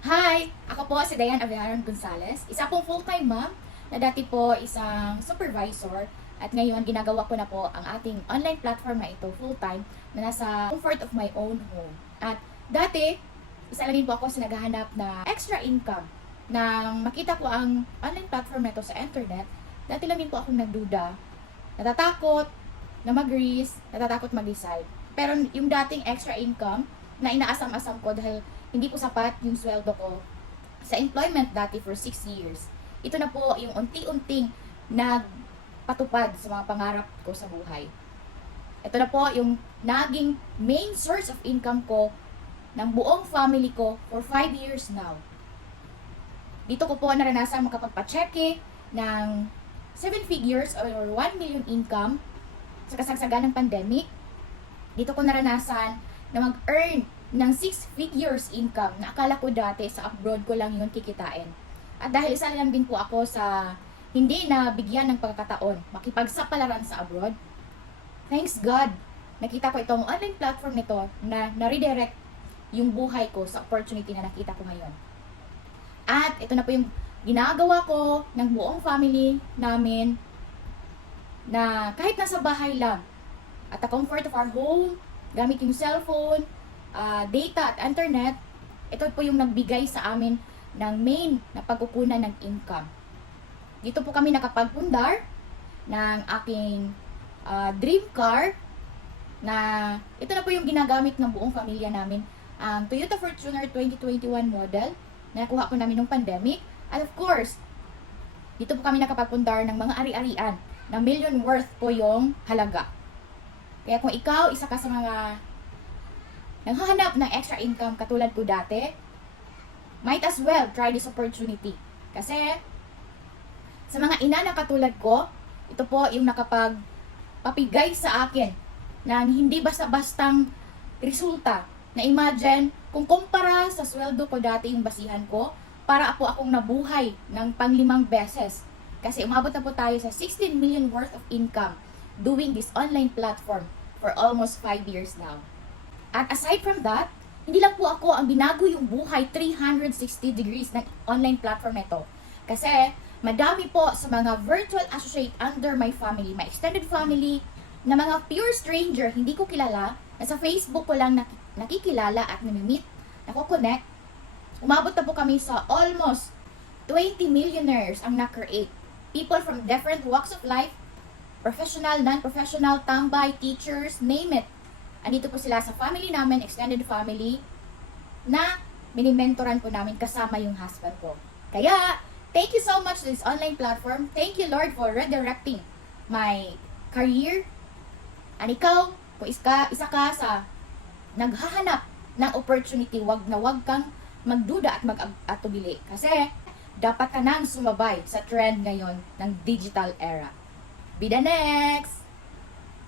Hi! Ako po si Diane Avellaran Gonzalez, isa pong full-time mom na dati po isang supervisor at ngayon ginagawa ko na po ang ating online platform na ito full-time na nasa comfort of my own home. At dati, isa na rin po ako sa naghahanap na extra income. Nang makita ko ang online platform na ito sa internet, dati lang din po akong nagduda, natatakot na mag-risk, natatakot mag-decide. Pero yung dating extra income na inaasam-asam ko dahil hindi po sapat yung sweldo ko sa employment dati for 6 years. Ito na po yung unti-unting nagpatupad sa mga pangarap ko sa buhay. Ito na po yung naging main source of income ko ng buong family ko for 5 years now. Dito ko po naranasan makapagpa-cheque ng 7 figures or 1 million income sa kasagsagan ng pandemic. Dito ko naranasan na mag-earn ng 6 figures income na akala ko dati sa abroad ko lang yun kikitain. At dahil isa lang din po ako sa hindi na bigyan ng pagkakataon makipagsapalaran sa abroad, thanks God, nakita ko itong online platform nito na na-redirect yung buhay ko sa opportunity na nakita ko ngayon. At ito na po yung ginagawa ko ng buong family namin na kahit nasa bahay lang at the comfort of our home, gamit yung cellphone, data at internet, ito po yung nagbigay sa amin ng main na pagkukunan ng income. Dito po kami nakapagpundar ng aking dream car na ito na po yung ginagamit ng buong pamilya namin. Ang Toyota Fortuner 2021 model na nakuha ko namin nung pandemic. At of course, dito po kami nakapagpundar ng mga ari-arian na million worth po yung halaga. Kaya kung ikaw, isa ka sa mga naghahanap ng extra income katulad ko dati, might as well try this opportunity. Kasi, sa mga ina na katulad ko, ito po yung nakapagpapigay sa akin ng hindi basta-bastang resulta. Na imagine, kung kumpara sa sweldo ko dati yung basihan ko, para po akong nabuhay ng pang-5 beses. Kasi umabot na po tayo sa 16 million worth of income doing this online platform for almost 5 years now. At aside from that, hindi lang po ako ang binago yung buhay 360 degrees ng online platform nito. Kasi madami po sa mga virtual associate under my family, my extended family, na mga pure stranger, hindi ko kilala, na sa Facebook ko lang nakikilala at namimit, nako-connect. Umabot na po kami sa almost 20 millionaires ang na-create. People from different walks of life, professional, non-professional, tambay, teachers, name it. Andito po sila sa family namin, extended family, na minimentoran po namin kasama yung husband ko. Kaya, thank you so much to this online platform. Thank you, Lord, for redirecting my career. And ikaw, kung isa ka sa naghahanap ng opportunity, wag kang magduda at mag-atubili. Kasi, dapat ka nang sumabay sa trend ngayon ng digital era. Be the next!